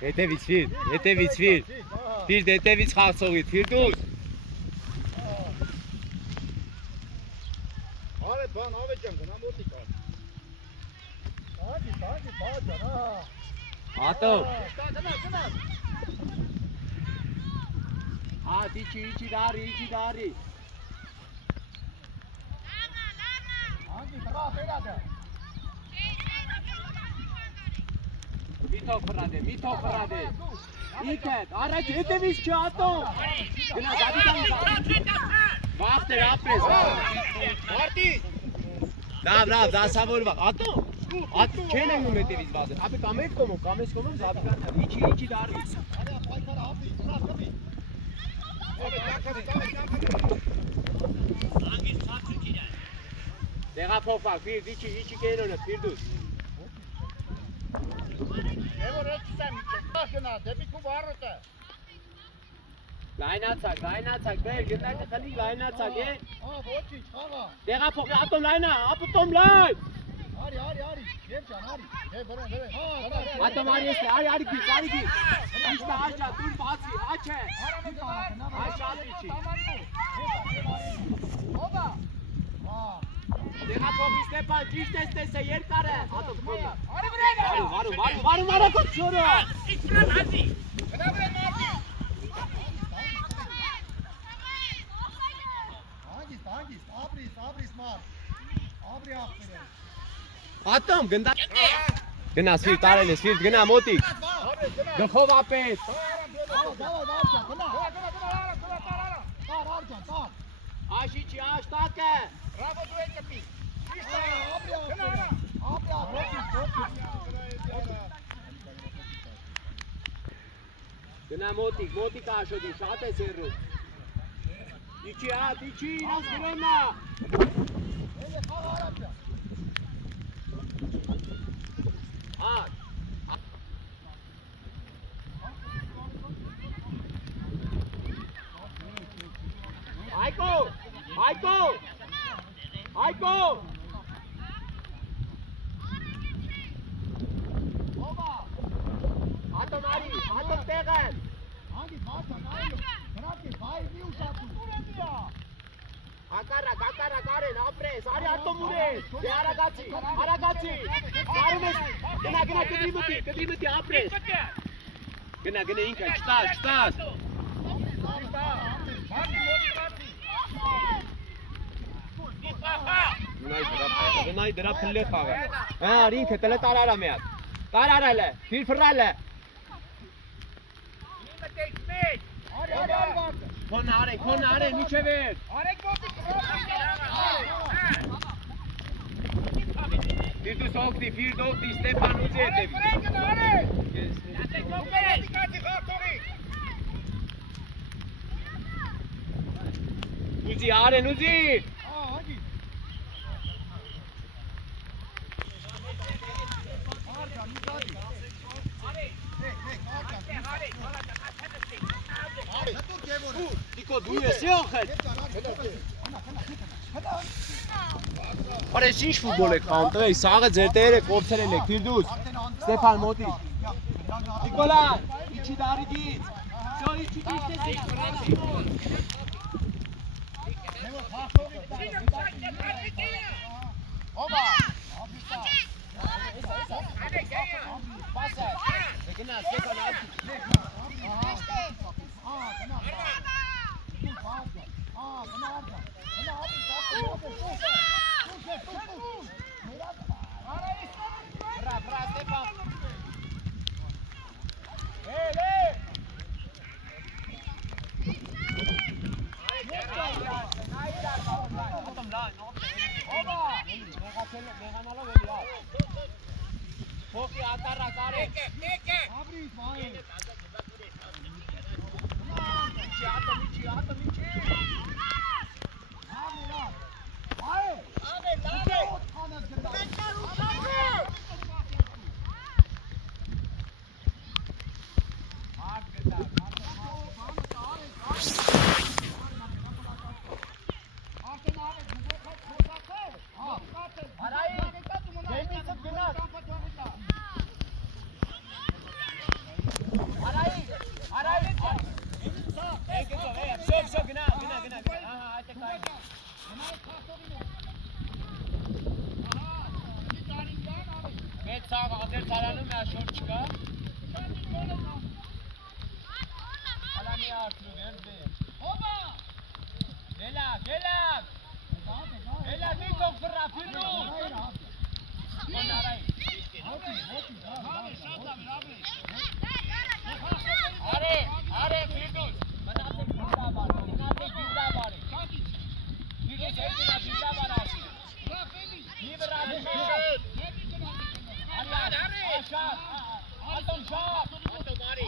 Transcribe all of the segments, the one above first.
Հետևից Ֆիրդ, հետևից Ֆիրդ, Ֆիրդ հետևից խաղցողից, Ֆիրդուս։ Արետ բան ավետ ջան գնա մոտիկ ար։ Տագի բաջան հա։ Ատո։ Գնա։ Հա իջի դարի։ Անգի տրա ֆերադը։ Միտով խրադե։ Իքետ, առաջ հետևից չի ատո։ Գնա զադիկանի վաղտեր ապրես։ Մարտի։ Լավ, դասավորվա։ Ատո չեն անգում հետևից բազը։ Ապե կամես կոմում զադիկանի իջի դարի։ Արի պայքարը հապի, տրա կմի։ Տեղափոխվա, Ֆիրդ, իջի կենոնը, Ֆիրդուս։ Եվոր էջսեմ գնա, դեպի քու վարոտը։ Լայնացակ, բեր, գնդակը խլի լայնացակ, է։ Ոչինչ, խաղա։ Տեղափոխվի, ատոմ լայնա, ապուտոմ լայն։ Արի, եվ ջան, արի։ Բրեն։ Ատոմ արի գից։ Իշտա աչա, դուր բացի, աչ է։ Աշատիչի։ Հոբա։ Տեղափոխվի Ստեփան, ճիշտ ես տեսե երկար է։ Ատոմ կոնա։ Արի վրեն։ Վարու մարակոտ չորը։ Ինչ վրեն հազի։ Գնա վրեն մարտի։ Հանգիստ, ապրիս մարդ։ Ապրի աղբերը։ Ատոմ, գնա Ֆիրդ, տարել ես, Ֆիրդ, գնա մոտիկ։ Գլխով ապետ։ Տար։ Աշիչի, աշտակը։ Ռավո դու եք կպի։ Գնա մոտիկ աշոտի, շատ է սերրու։ Իչի, իրոս գրոնա։ Հայկո։ Ատոմ տեղ են։ Հակարակ արեն, ապրես, արի ատոմ ուրես, դե արագացի, արում ես, գնա, կդրի մտի, ապրես, գնա, ինքա, չտաս, Գնայի դրա փլլե խաղը, արի ինքը տլը տարարա միատ, տարարել է, ֆիրֆրալ է, Քոնը արեք, միջև էր։ Արեք մոտիկ։ Ֆիրդուս օգնի, Ստեփան ուզի հետևի։ Արեք։ Ուզի, արեն, ուզի։ Դիկո դու ես յոխել։ Արես ինչ ֆուտբոլ եք խաղում, տղեկ, սաղը ձեր տերը կորցրել եք, Ֆիրդուս, Ստեփան մոտիկ։ Նիկոլա, իջի դարիգից, իջի Հոբա։ Գնա, Ստեփան Hey! Հակառակ արեք։ Ապրից վայր։ Միջի, հատը միջի։ Ամիրա։ Վայր։ Լավ է։ Շո գնա։ Ահա, այդ է կայ։ Մեծ ցավ անդեր ցարանում է աշոր չկա։ Ալանի արդյունք երբե։ Հոբա։ Գելակ։ Գելակ մի կողքրա ֆիրնու։ Մոնարայ։ Արե ֆիրնուս։ Մնացեք դիզաբարի։ Դիգես այդինա դիզաբար ասի։ Մի բրադի շոտ։ Աշար։ Ատոն շոտ։ Ատոմարի։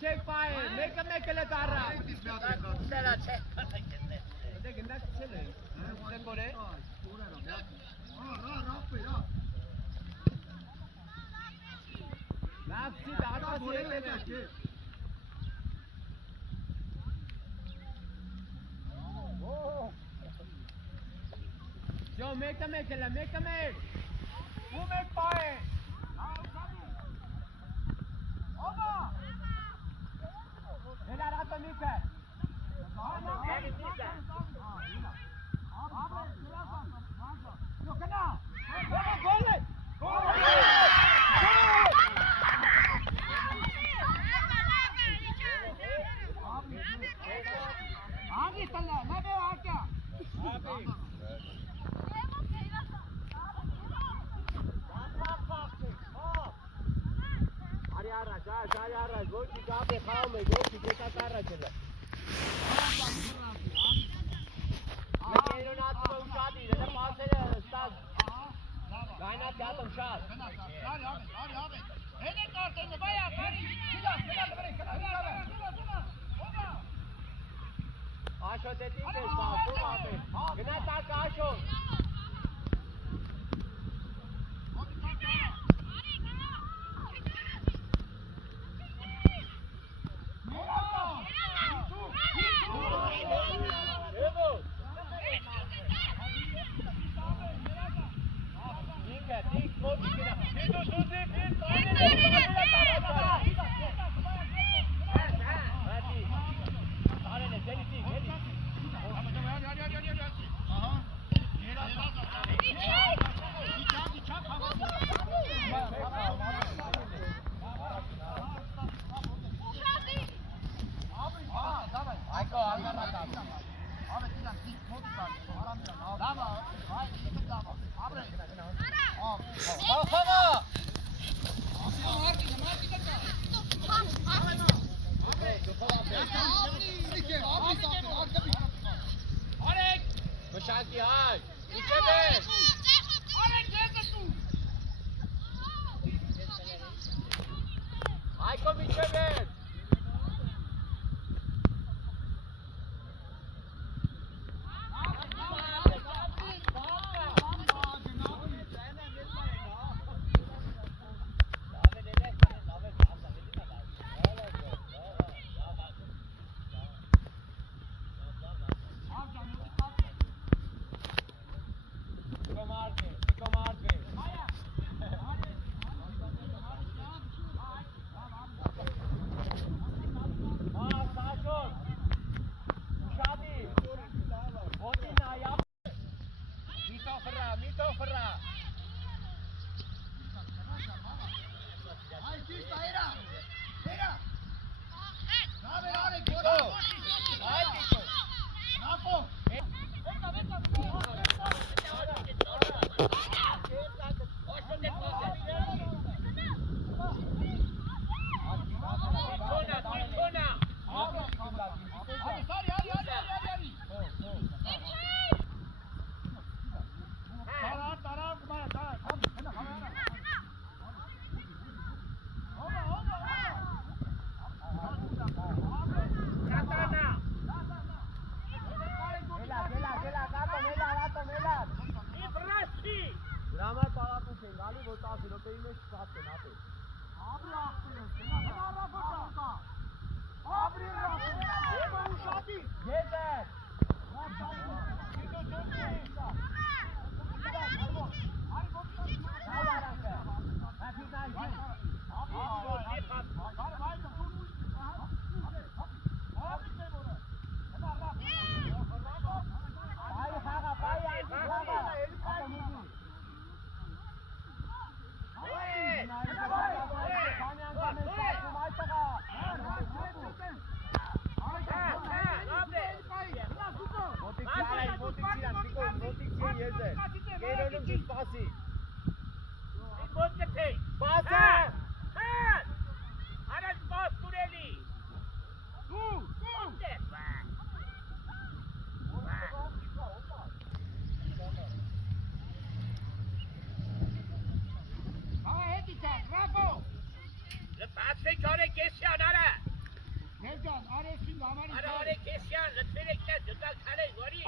Check fire, make a letarra. Yo, Go, make the make, make the make. Who make fire? Over. Helal atla Mika. Yok ana. Gol et. Gol. Hangi sana? Ne be arka? Abi. Arra, gol ki kabe khaume, gol ki keta tarra chela. Mekero na to shadi, da pass hai ustad. Gaina kya tum shad. Hadi. Hele kartını bayağı bari. Aşo dedi ki sağ abi. Gına tak aşo. Başaki hay. İçeri. Ay kom içeri.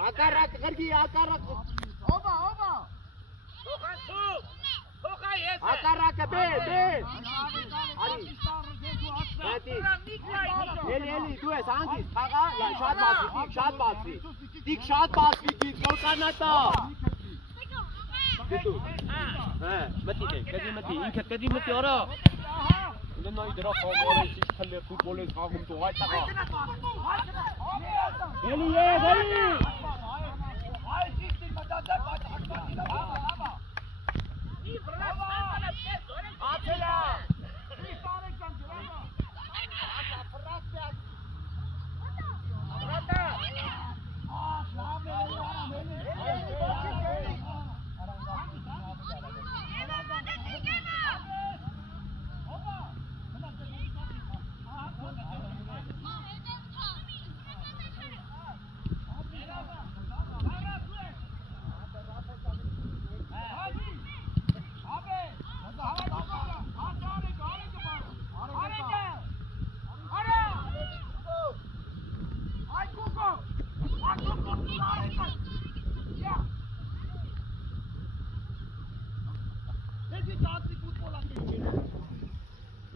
आकार रख करगी आकार रख Oba. आकार रख बे अरे एली तू है सांगी थागा शाद बात दी dik shot pass dik gol करना था դու։ Հա, մտի, ինքը դեպի մտի արա։ Նույնիսկ դրա խաղորը ինչ քլե ֆուտբոլ է խաղում դու այդ տղա։ Էլի։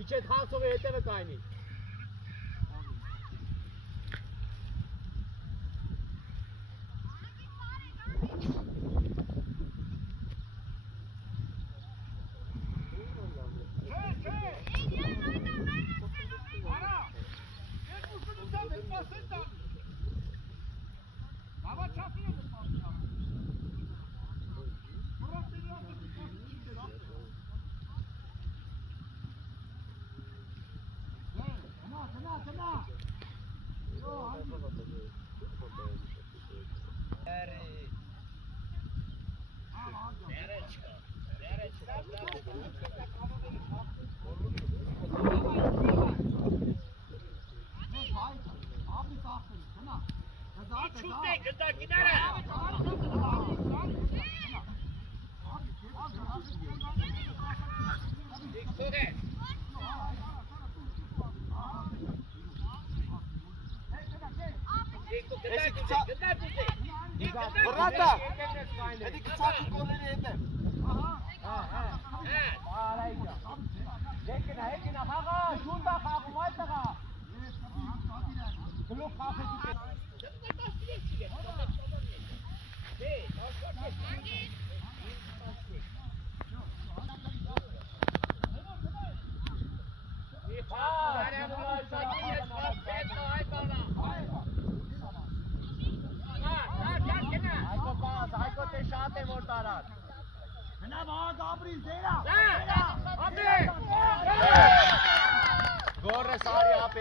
Իջეთ խաղցողի հետևը կայնի։ Brata! Hadi kısa golleri yeter. Hekina, haga, şurada haga, maytaga. Blok haga. Gorre सारे यहाँ पे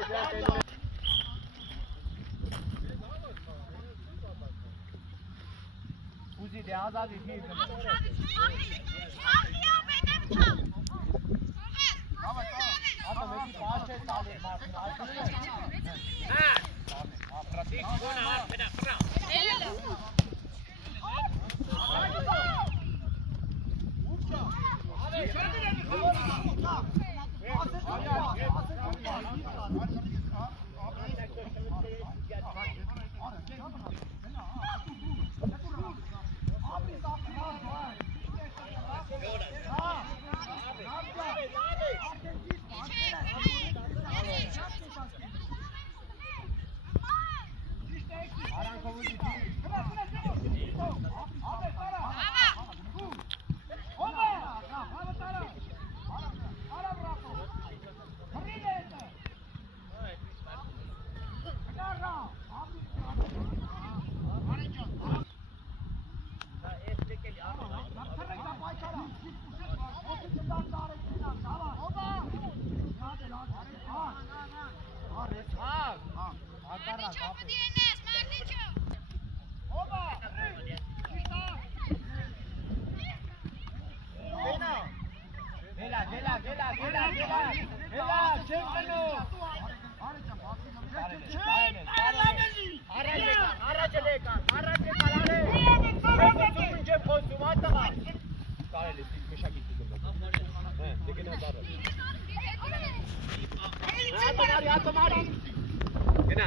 उसी दे आज़ादी थी तो मेरी पास है साले प्रतीक कौन है बेटा परा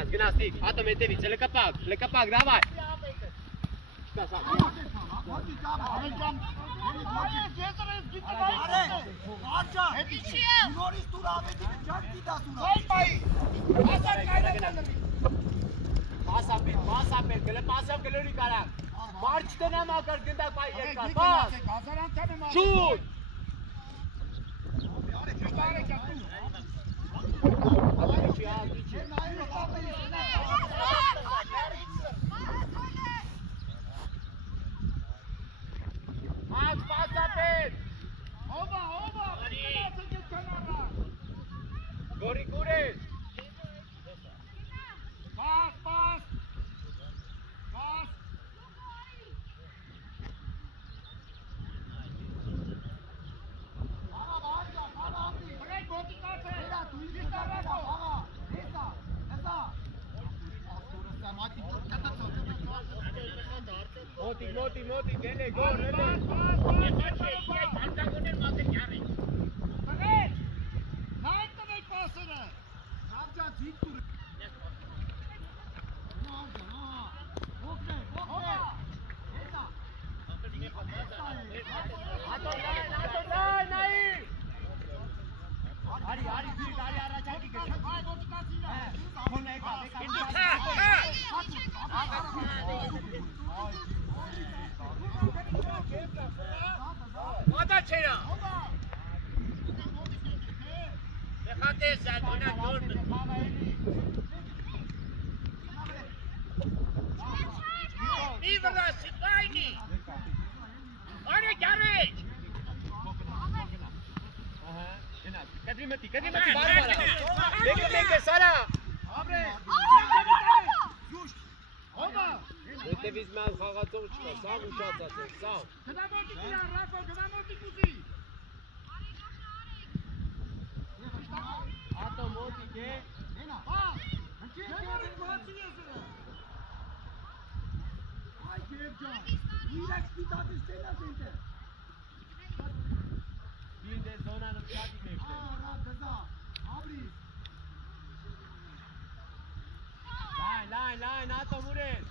Gimnastik, atau metevi, lekapak, давай. Passa per, que le passa que le ricará. Մարչ տնեմ ակար գնդակ պայ երկար, Գնացեք, պաս, հազարան տանը մա։ շուտ, Max, pass apet, Ova, գնացեք այդ կանառա։ գորի գուրես, Պաս։ Բրեք գոտի կացե։ մոտի, գել է, գոր, Բրեք, նայդ տվեք պասերը։ Նավջան ձիտ տուր։ Արի, դիր, արի առաջակի գես, խոնը եկա, Մատա չերա, Dejate esa con la torna. Viva la Sitaini! Are garage! կդրի մտի, բարմարա, մեկը սարա, հետևից մեզ խաղացող չկա, սաղ ուշացած է, սաղ, Գնամոտի կիրա, Ռաֆո, գնամոտի կուզի։ ատո մոտիկ է, իր դե զոնանը պյատի մեջտ է, լայն, ատո մուրեն,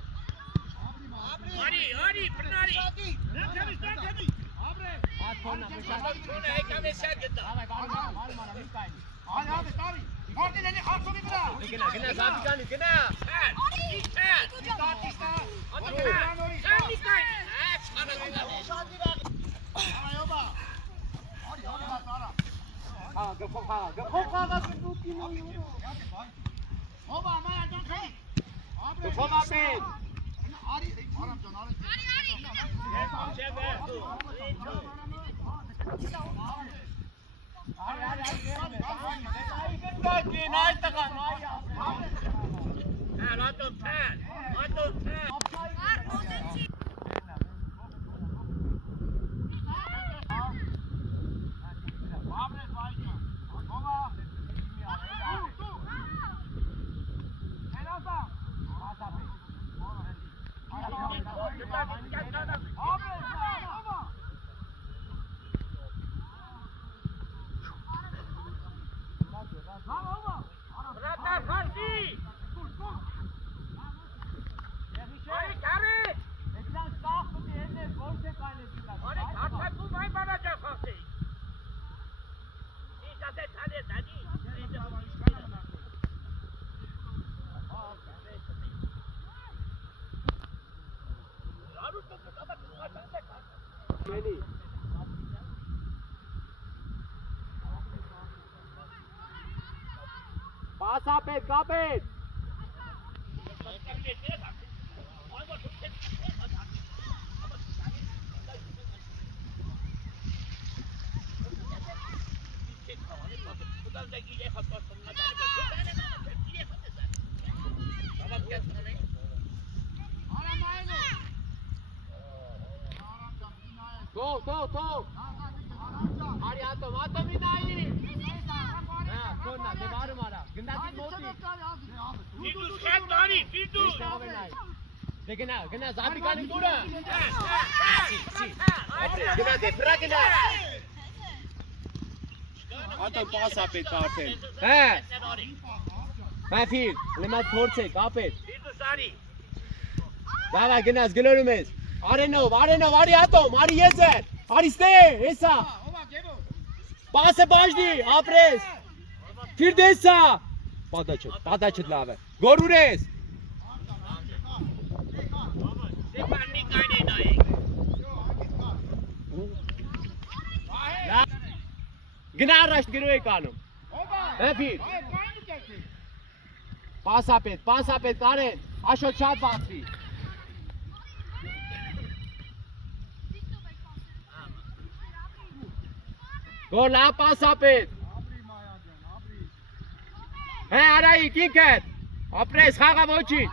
Ari, Pernari! at կոնա, մշակ, Una e cabezageta! բարմարա, մի կայնի, գնա, զապիկանի, գնա, գխով խաղացը դուտին գխով ապեն, Pass apet, kapet. Go. Ari atomi nahi. Konna, de barmara. Gındaki moti. Fildus gaat Ari, Fildus! Gına, zapikani dura. Gına de, bırakına. Atom pass apet kartel. He. Mafil, lemat force, kapet. Fildus Ari! Dava gınaz, gülürümüz. Arenov, Ari atom, Ari yezer. Ari ste, esa. Pass başdi, apres. Firdevsa. Padaçıt lave. Gorures. Stepan Nikane, Գնա առաջ գրու եք անում։ Հեփիր։ Պասապետ, Կարեն, աշոտ շատ բացվի։ Գոր լավ պասապետ։ Հե Արայիկ ինքդ։ Ապրես խաղա ոչինչ։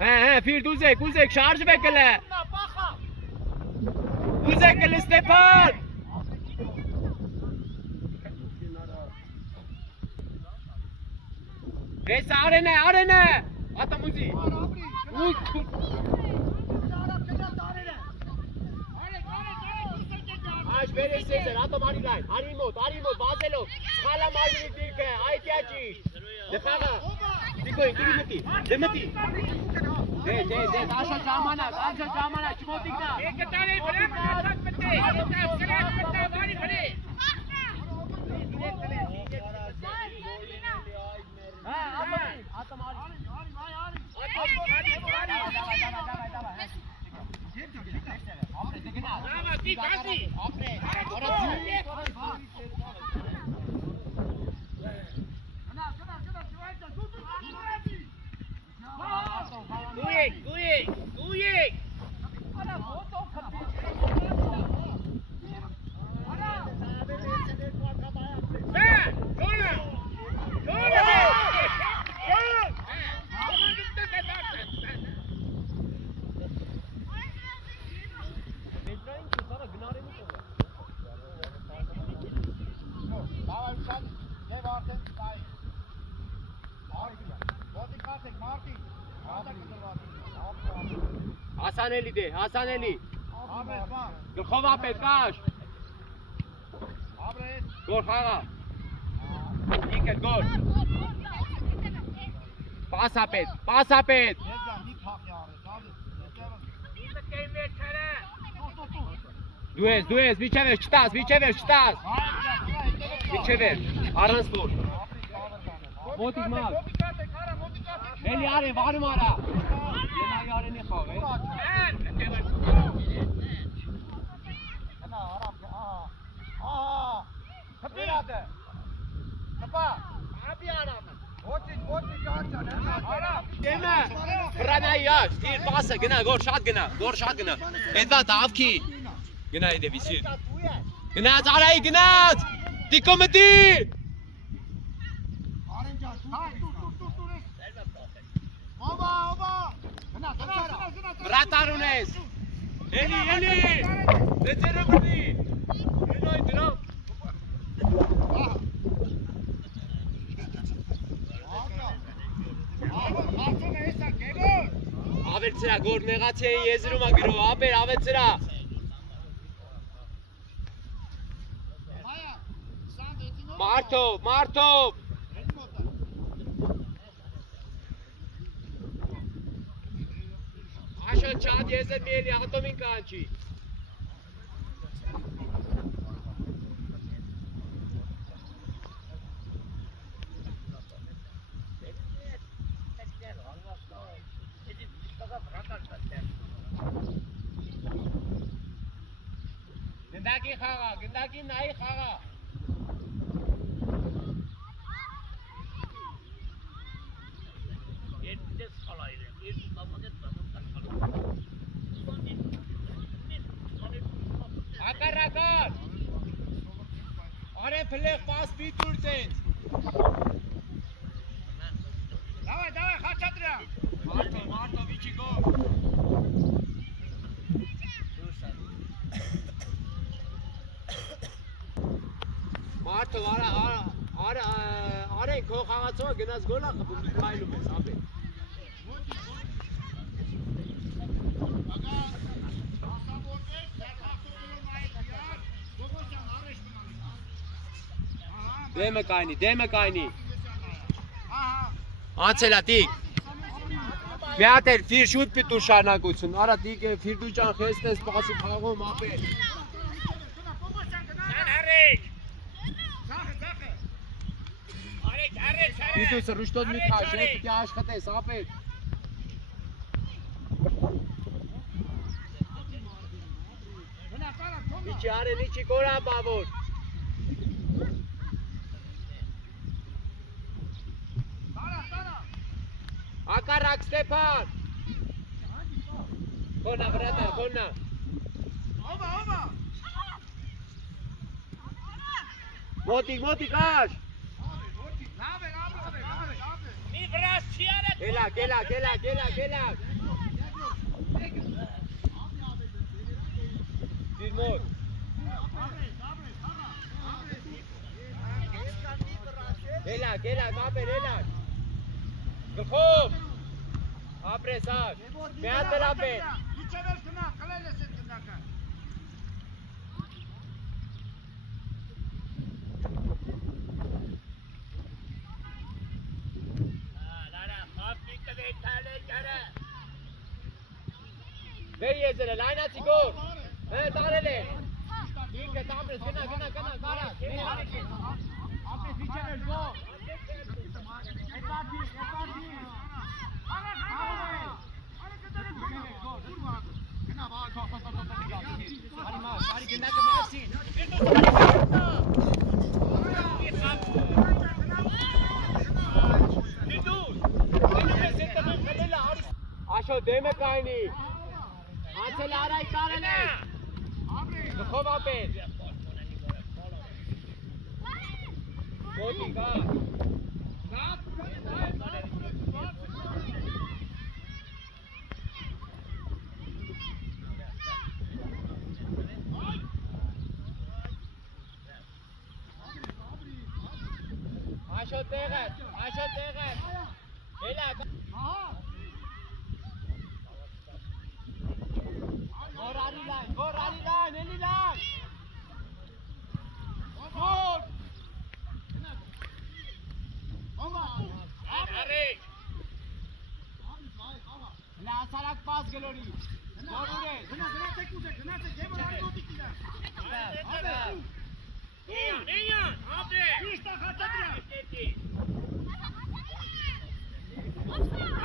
Հե, ֆիրդ ուզեք, շարժվեք էլե։ Ուզեք էլե Ստեփան։ Ես Արենը, ատամուզի։ Ուй։ Աշ վերես Սեզար, ատամ արի լայն, արի մոտ, բազելով, սխալա մարմինի դիրքը, այդյա ճիշտ։ Դե խաղա, դիկոյն, դիմտի, դե, աշա ժամանակ, չմոտիկնա։ Եկը տարի վրա մնացած մտե, սրակ մտա, վարի վրի։ Ատամ արի։ Brava, sì, quasi. Gujek. Հասանելի։ Գլխով ապետ կաշ։ Գոր խաղա։ Ինքդ գոր։ Պասապետ։ Դու ես, միջևեր չտաս։ Միջևեր, առանց որ։ Մոտիկ մալ։ Էլի արև, արում արա։ Ենայի արենի խաղ է։ Դեմը, վրանայի աշ, իր պասը, գնա, գոր շատ գնա, էդվատ ավքի, գնա եդևիսիր, գնաց արայի գնաց, դիկո մտի, վրատար ունես, էլի, դեծերը մնի, գնոյ դրամ, Ավել ծրա, գոր նեղացի են եզրում ագրով, ավել ծրա Մարդով Աշան չատ եզր մի էլի ատոմին կանչի Գնդակի նայի խաղա Ակարակար Արեն պլեղ պաս պիտուր տենց Դավայ, խաչադրյա Մարդով իչի գով Մարդով արեն քո խաղացողը գնաց գոլա խփում դու քայլում ես ապե Դեմը կայնի Անցելա տիկ Մի հատ էլ ֆիր շուտ պիտուր շարնակություն Արա տիկ է ֆիր դու ճան խեստ ես պասի խաղում ապե Պիտուս ռուշտոտ մի քաշ է պիտի աշխատես ապետ Իչի արեն իչի կորան բավոր Stepan. Konna, brother, konna. Մոտիկ, աշ։ Մի վրաս չի արել։ Գելակ։ Դիր մոտ։ Գելակ, ապեր, ելակ։ Գլխով։ Ապրես աշ։ Մի հատ էլ ապեր։ Իջեր ես գնա, կլել ես այդ գնակը։ Լարա, խապի տվեի թալե ջարը։ Վեր եզել է, լայնացի գոր։ Տարել է։ Ինքը տամրես, գնա, կարած։ Ապրես իջեր ես գո։ Բարի գնակը մասին։ Աշո դեմը կայնի։ Անցել արայ տարել է։ Գխով ապել։ Մոտիկ, Աշո տեղը։ Ելակ։ Գորարի լայն, էլի լայն։ Գոր։ Արի։ Լասարակ պաս գլորի։ Գորուր է։ Գնացեք, ջեմ արի մոտիկ իրա։ Նիյան, ապրե։ Իշտա խաչադրյա։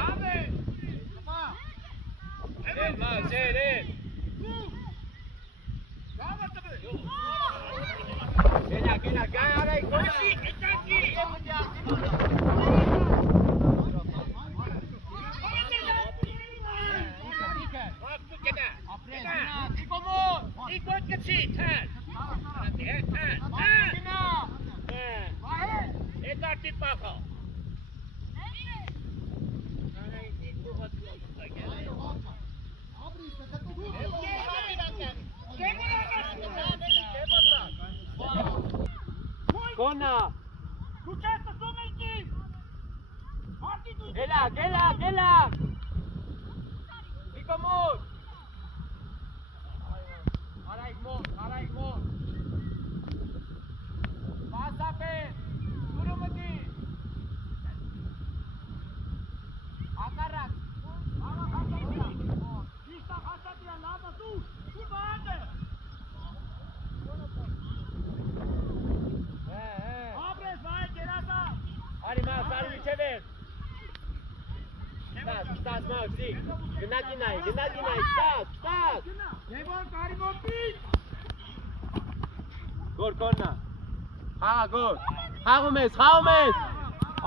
Ապրե։ Ել։ Գելակ, գայ արայ, Ոչի, էտանքի։ Ապրու գնա։ ապրես, գնա, տիկոմոտ։ Իգոտ գցի, թան։ Էտարտի պախա։ Կոնա։ Դու չես տսում էիքի։ Մարդի դու։ Գելակ։ Տիկոմոտ։ Արայք մոտ։ Պասապեն, դուրումըտի։ Ակարակ։ Իշտա խաչադրյա, լավը դու բանդ է։ Ապրես, վայ, կերասա։ Արի միջև էր։ Ստաս մաքսիկ։ Գնա, ստաս։ Եվոն կարի մոտիկ։ Գոր կոննա։ Խաղա գոր։ Խաղում ես։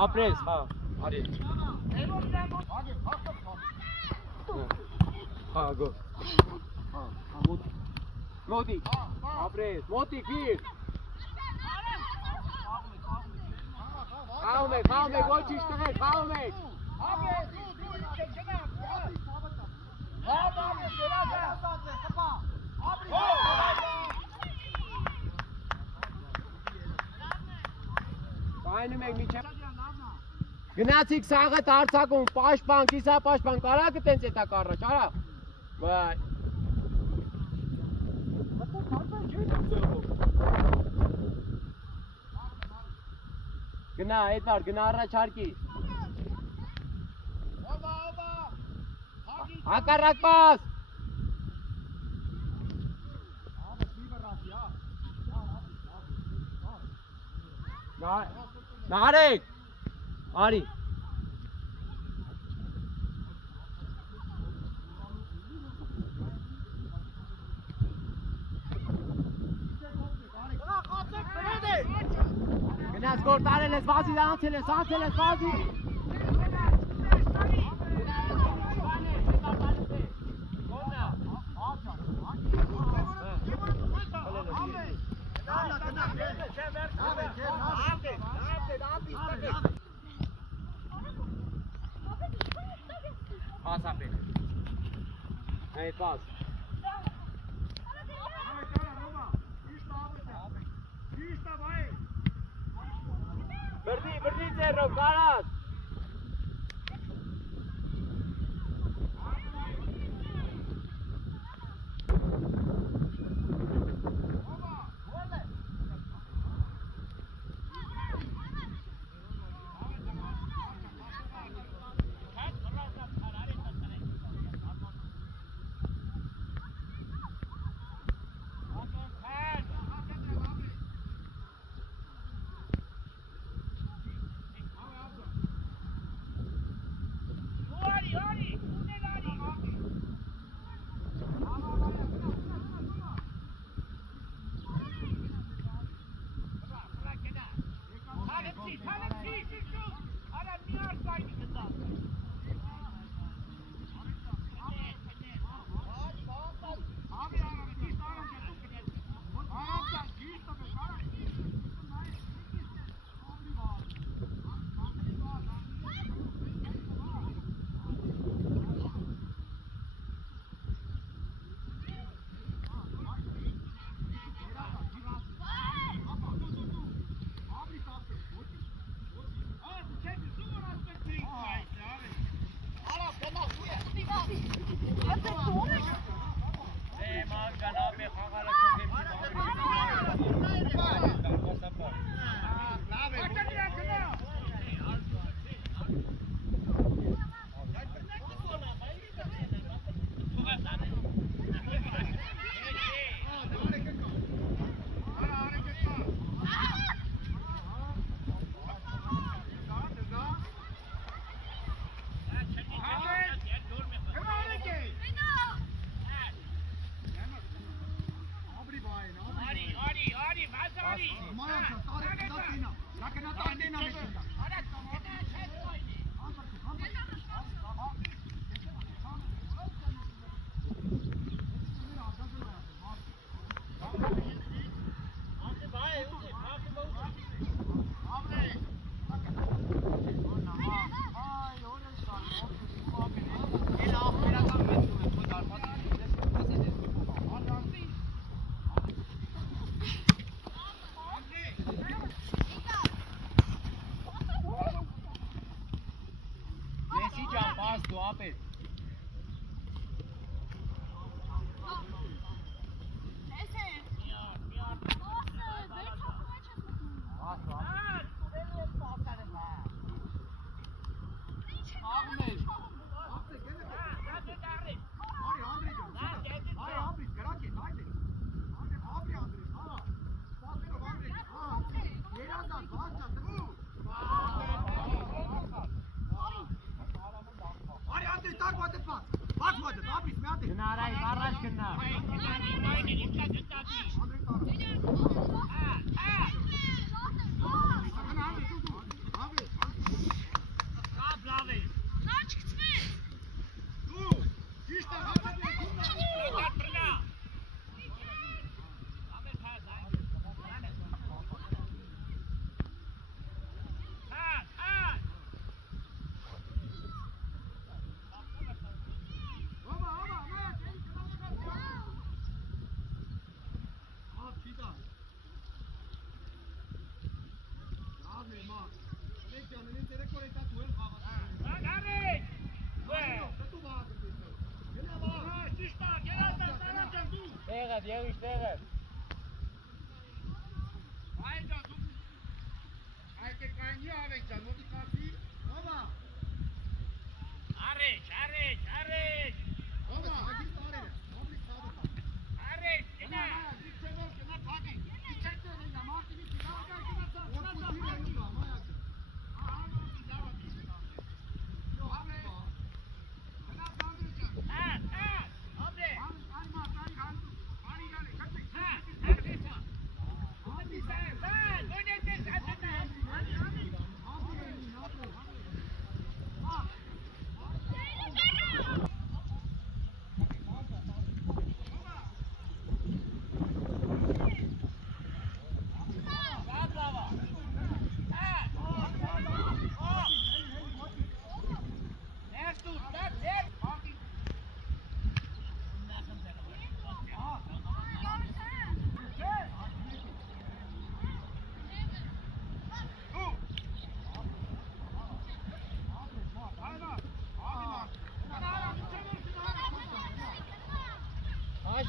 Ապրես, խաղ։ Արի։ Եվոն դրա Խաղա գոր։ Մոտիկ։ Ապրես, մոտիկ վիր։ Խաղում եք, ոչ իշտղեք, խաղում եք։ Ապրես, դու չգնա։ Ապրես, կերասա։ Խպա։ Կայնում եք միջև։ Գնացիք սաղը տարցակում, պաշպան, կիսապաշպան, կարակը տենց էտա կարաչ, արա։ Վայ։ Գնա, Էդվարդ, գնա առաջարկի։ Հակառակ պաս։ Նարեկ։ Արի։ Գնաց գոր տարել ես վազի, անցել ես վազի։ pass. Brdi Cerro, Karas.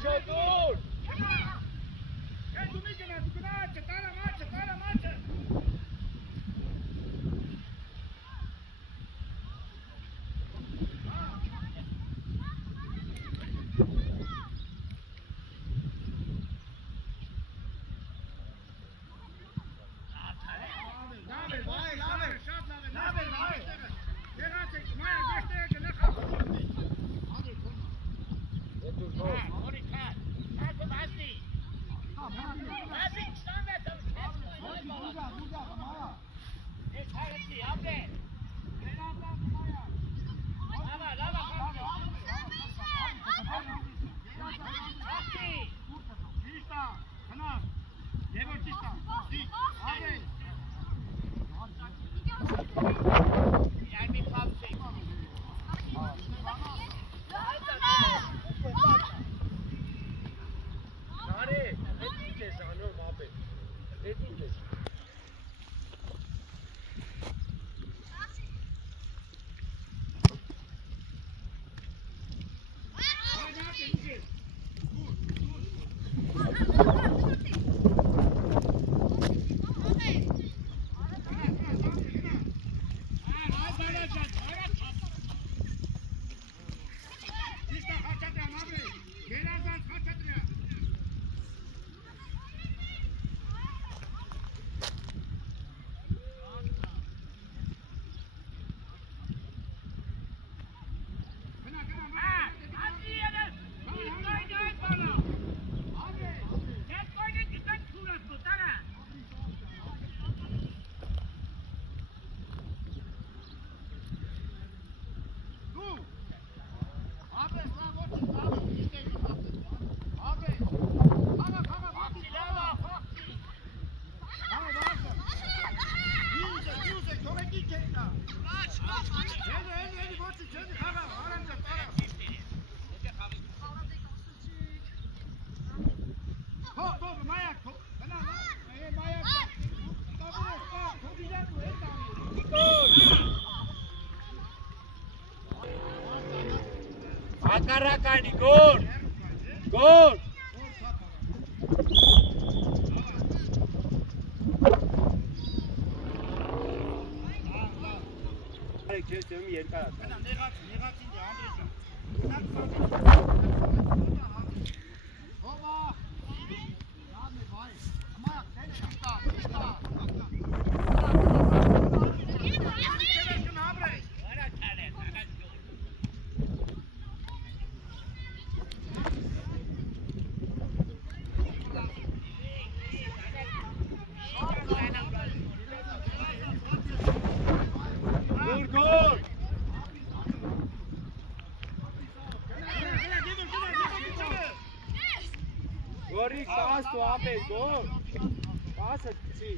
Շոդուր։ Դու մի գնա, չտարա մաչը։ Ակարականի գոր։ Գոր։ Արեք քեզ դեմ երկար ակա։ Նեղացին դե Անդրեյ Գորի կաս դու ապել գոր։ Կասը չի։